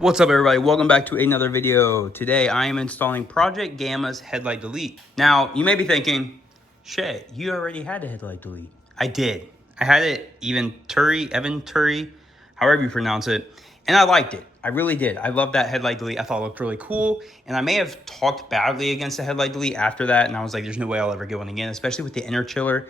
What's up everybody, welcome back to another video. Today I am installing Project Gamma's headlight delete. Now you may be thinking, Shay, you already had a headlight delete. I did. I had it Evan Turi, however you pronounce it, and I liked it. I really did. I loved that headlight delete. I thought it looked really cool, and I may have talked badly against the headlight delete after that, and I was like, there's no way I'll ever get one again, especially with the inner chiller.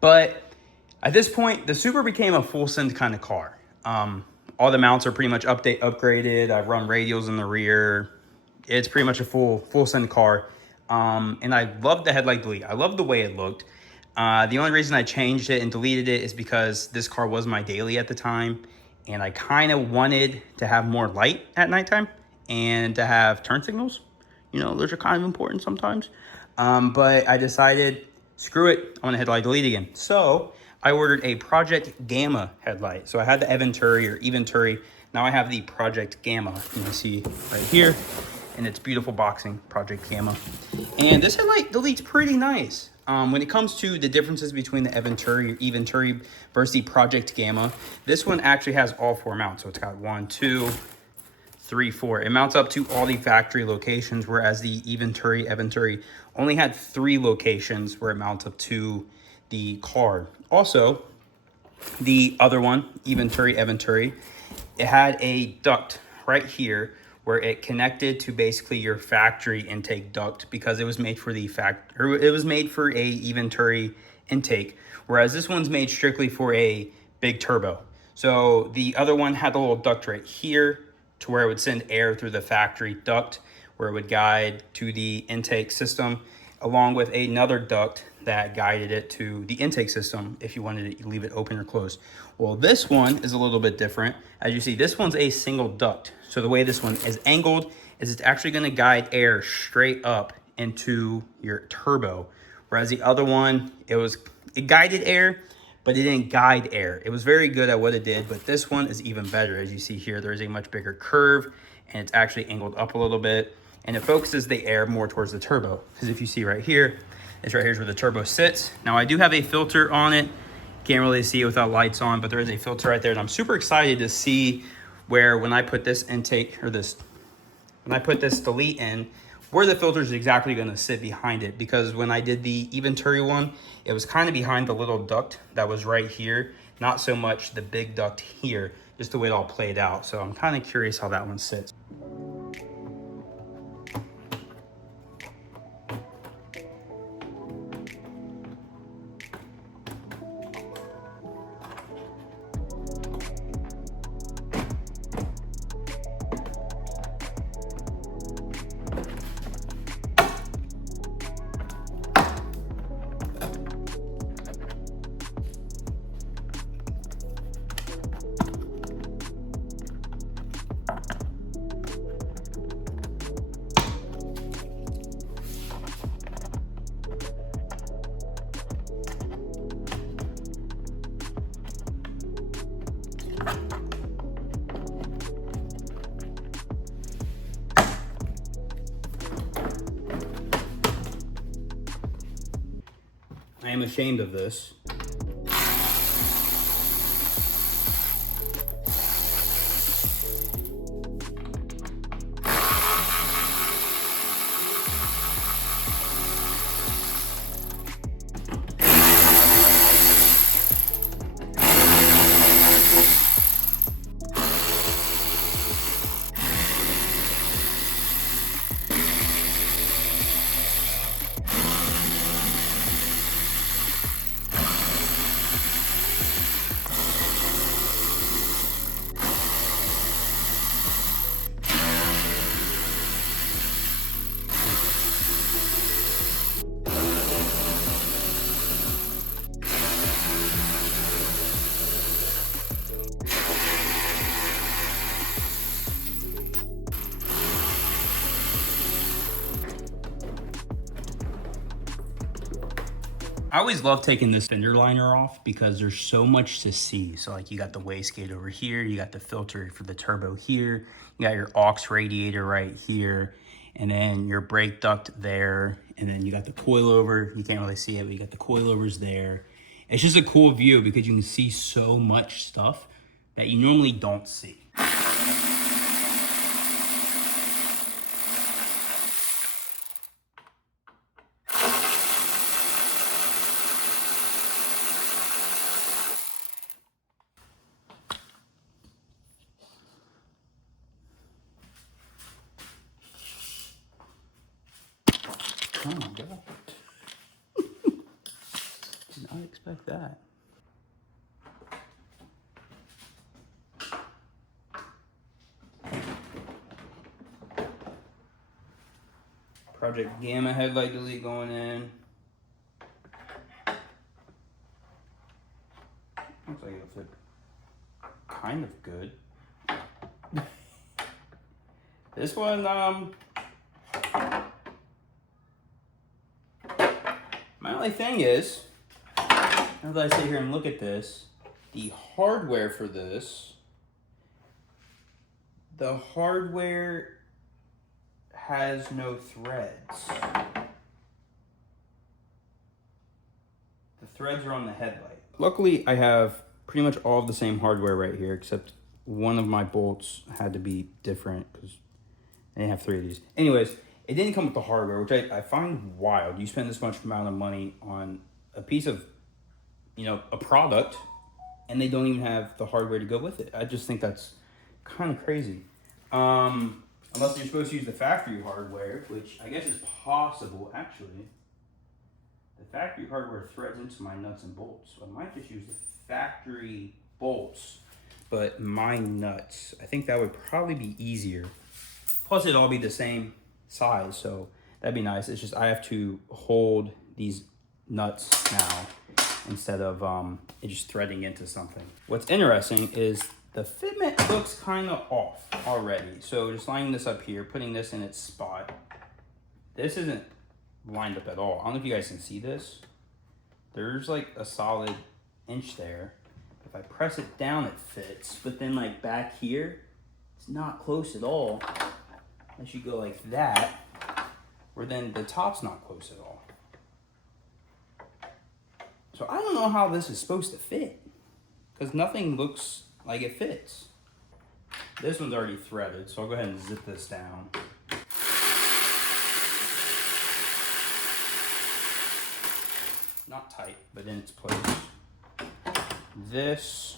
But at this point, the Supra became a full send kind of car. All the mounts are pretty much upgraded. I've run radials in the rear. It's pretty much a full send car. And I love the headlight delete. I love the way it looked. The only reason I changed it and deleted it is because this car was my daily at the time. And I kind of wanted to have more light at nighttime and to have turn signals. You know, those are kind of important sometimes. But I decided, screw it, I want to headlight delete again. So I ordered a Project Gamma headlight. So I had the Evan Turi. Now I have the Project Gamma. You can see right here, and it's beautiful boxing, Project Gamma. And this headlight deletes pretty nice. When it comes to the differences between the Evan Turi versus the Project Gamma, this one actually has all four mounts. So it's got 1, 2, 3, 4. It mounts up to all the factory locations, whereas the Evan Turi only had 3 locations where it mounts up to the car. Also, the other one, Evan Turi, it had a duct right here where it connected to basically your factory intake duct because it was made for the it was made for a Evan Turi intake, whereas this one's made strictly for a big turbo. So the other one had the little duct right here to where it would send air through the factory duct where it would guide to the intake system, along with another duct that guided it to the intake system if you wanted to leave it open or closed. Well, this one is a little bit different. As you see, this one's a single duct. So the way this one is angled is it's actually gonna guide air straight up into your turbo. Whereas the other one, it guided air, but it didn't guide air. It was very good at what it did, but this one is even better. As you see here, there's a much bigger curve and it's actually angled up a little bit, and it focuses the air more towards the turbo. Because if you see right here, this right here is where the turbo sits. Now I do have a filter on it. Can't really see it without lights on, but there is a filter right there. And I'm super excited to see where when I put this intake when I put this delete in, where the filter is exactly gonna sit behind it. Because when I did the Evan Turi one, it was kind of behind the little duct that was right here. Not so much the big duct here, just the way it all played out. So I'm kind of curious how that one sits. I am ashamed of this. I always love taking this fender liner off because there's so much to see. So like you got the wastegate over here, you got the filter for the turbo here, you got your aux radiator right here, and then your brake duct there, and then you got the coilover. You can't really see it, but you got the coilovers there. It's just a cool view because you can see so much stuff that you normally don't see. Oh my God. Did not expect that. Project Gamma headlight delete going in. Looks like it'll fit kind of good. This one, my only thing is, as I sit here and look at this, the hardware for this, the hardware has no threads. The threads are on the headlight. Luckily, I have pretty much all of the same hardware right here, except one of my bolts had to be different because I didn't have 3 of these. Anyways, it didn't come with the hardware, which I find wild. You spend this much amount of money on a piece of, you know, a product, and they don't even have the hardware to go with it. I just think that's kind of crazy. Unless you're supposed to use the factory hardware, which I guess is possible, actually. The factory hardware threads into my nuts and bolts, so I might just use the factory bolts, but my nuts. I think that would probably be easier. Plus, it'd all be the same size, so that'd be nice. It's just I have to hold these nuts now instead of it just threading into something. What's interesting is the fitment looks kind of off already. So just lining this up here, putting this in its spot. This isn't lined up at all. I don't know if you guys can see this. There's like a solid inch there. If I press it down, it fits. But then like back here, it's not close at all. Unless you go like that, where then the top's not close at all. So I don't know how this is supposed to fit, because nothing looks like it fits. This one's already threaded, so I'll go ahead and zip this down. Not tight, but in its place. This.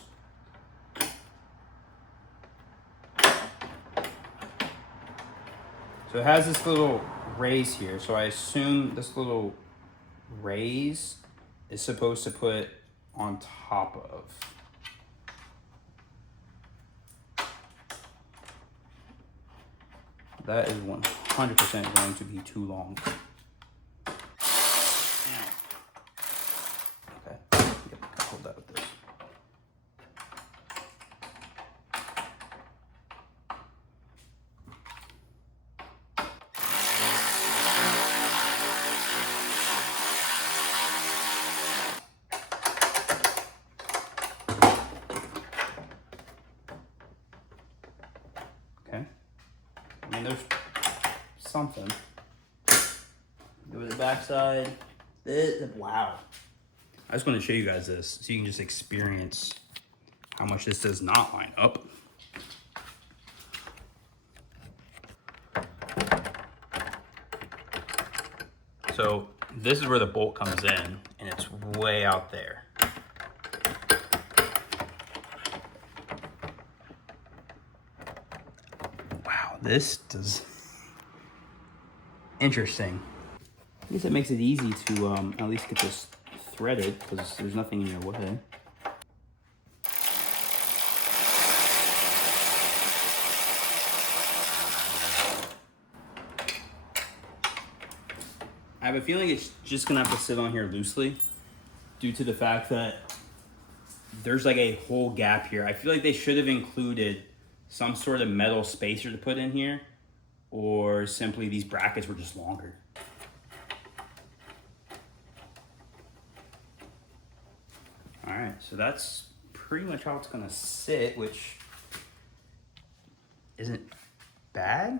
So it has this little raise here, so I assume this little raise is supposed to put on top of. That is 100% going to be too long. Okay, yep, hold that with this. Okay. I mean, there's something. Go to the backside. Wow. I just want to show you guys this so you can just experience how much this does not line up. So this is where the bolt comes in, and it's way out there. Wow, this does... Interesting. I guess it makes it easy to at least get this threaded, because there's nothing in your way. I have a feeling it's just gonna have to sit on here loosely due to the fact that there's like a whole gap here. I feel like they should have included some sort of metal spacer to put in here, or simply these brackets were just longer. All right, so that's pretty much how it's gonna sit, which isn't bad.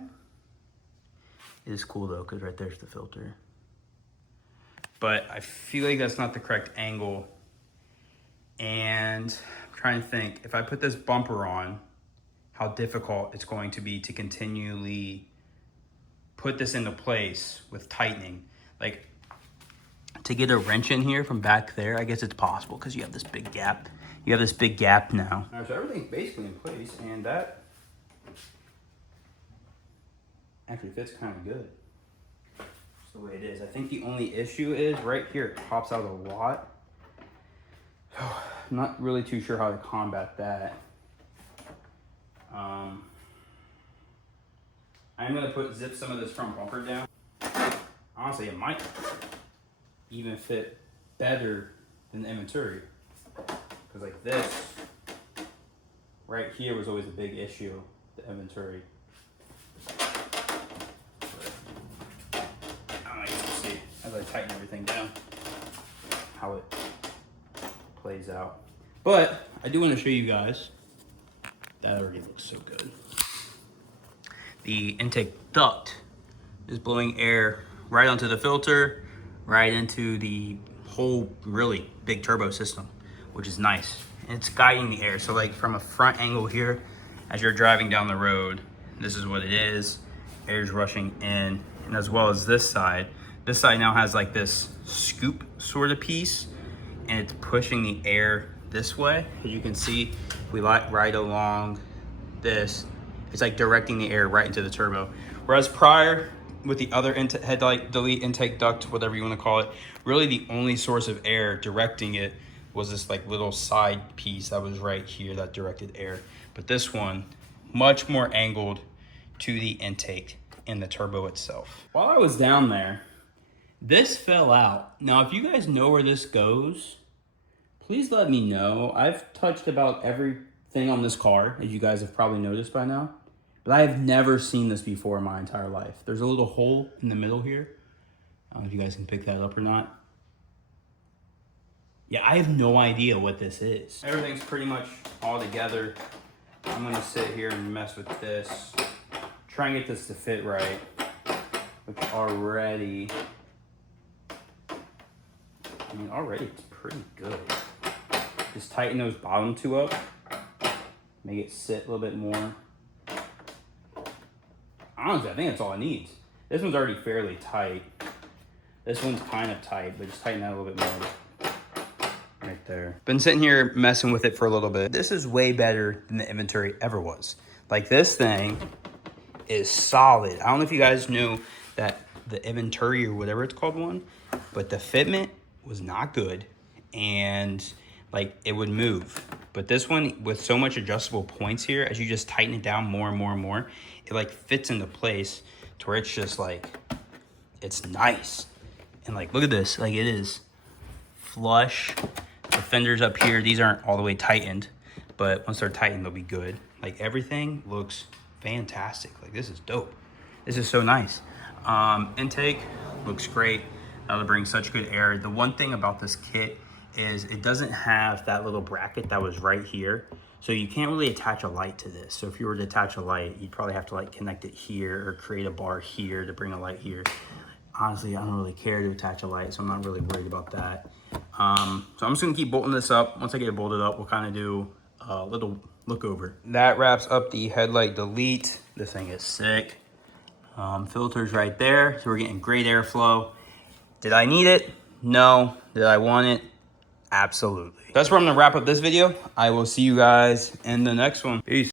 It is cool though, because right there's the filter. But I feel like that's not the correct angle. And I'm trying to think, if I put this bumper on, how difficult it's going to be to continually put this into place with tightening. Like, to get a wrench in here from back there, I guess it's possible because you have this big gap. You have this big gap now. All right, so everything's basically in place, and that actually fits kind of good. It's the way it is. I think the only issue is right here, it pops out a lot. I'm not really too sure how to combat that. I'm gonna zip some of this front bumper down. Honestly, it might even fit better than the inventory. Because like this, right here was always a big issue, the inventory. I don't know, you can see as I tighten everything down, how it plays out. But I do want to show you guys, that already looks so good. The intake duct is blowing air right onto the filter, right into the whole really big turbo system, which is nice. And it's guiding the air. So like from a front angle here, as you're driving down the road, this is what it is. Air's rushing in. And as well as this side now has like this scoop sort of piece, and it's pushing the air this way. As you can see, we ride along this, it's like directing the air right into the turbo. Whereas prior, with the other headlight delete intake duct, whatever you want to call it, really the only source of air directing it was this like little side piece that was right here that directed air. But this one, much more angled to the intake and the turbo itself. While I was down there, this fell out. Now, if you guys know where this goes, please let me know. I've touched about everything on this car, as you guys have probably noticed by now. But I have never seen this before in my entire life. There's a little hole in the middle here. I don't know if you guys can pick that up or not. Yeah, I have no idea what this is. Everything's pretty much all together. I'm gonna sit here and mess with this. Try and get this to fit right. Which already, it's pretty good. Just tighten those bottom two up. Make it sit a little bit more. Honestly, I think that's all it needs. This one's already fairly tight. This one's kind of tight, but just tighten that a little bit more. Right there. Been sitting here messing with it for a little bit. This is way better than the inventory ever was. Like, this thing is solid. I don't know if you guys knew that the inventory or whatever it's called one, but the fitment was not good, and like it would move. But this one, with so much adjustable points here, as you just tighten it down more and more and more, it like fits into place to where it's just like, it's nice. And like, look at this, like it is flush. The fenders up here, these aren't all the way tightened, but once they're tightened, they'll be good. Like, everything looks fantastic. Like, this is dope. This is so nice. Intake looks great. That'll bring such good air. The one thing about this kit is it doesn't have that little bracket that was right here. So you can't really attach a light to this. So if you were to attach a light, you'd probably have to like connect it here or create a bar here to bring a light here. Honestly, I don't really care to attach a light, so I'm not really worried about that. So I'm just gonna keep bolting this up. Once I get it bolted up, we'll kind of do a little look over. That wraps up the headlight delete. This thing is sick. Filters right there, so we're getting great airflow. Did I need it? No. Did I want it? Absolutely. That's where I'm gonna wrap up this video. I will see you guys in the next one. Peace.